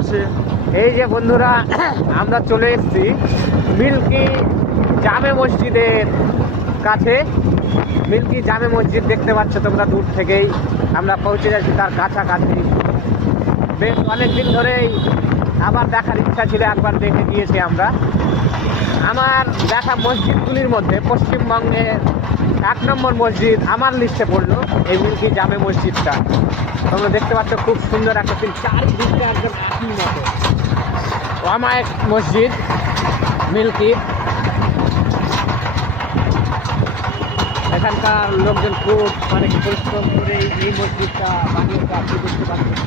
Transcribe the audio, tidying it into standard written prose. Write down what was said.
আসে। এই যে বন্ধুরা আমরা চলে এসেছি মিল্কি জামে মসজিদের কাছে। মিল্কি জামে মসজিদ দেখতে পাচ্ছ তোমরা দূর থেকেই, আমরা পৌঁছে যাচ্ছি তার কাছাকাছি। বেশ অনেকদিন ধরেই আবার দেখার ইচ্ছা ছিল, একবার দেখে গিয়েছি আমরা। আমার দেখা মসজিদগুলির মধ্যে পশ্চিমবঙ্গের 1 নম্বর মসজিদ আমার লিস্টে পড়লো এই মিল্কি জামে মসজিদটা। তোমরা দেখতে পাচ্ছ খুব সুন্দর একটা ফিল, চারিদিকটা একদম একই মতো। অমায়িক মসজিদ মিল্কি, এখানকার লোকজন খুব অনেক পরিশ্রম করে এই মসজিদটা বানিয়েছে। আপনি দেখতে পাচ্ছেন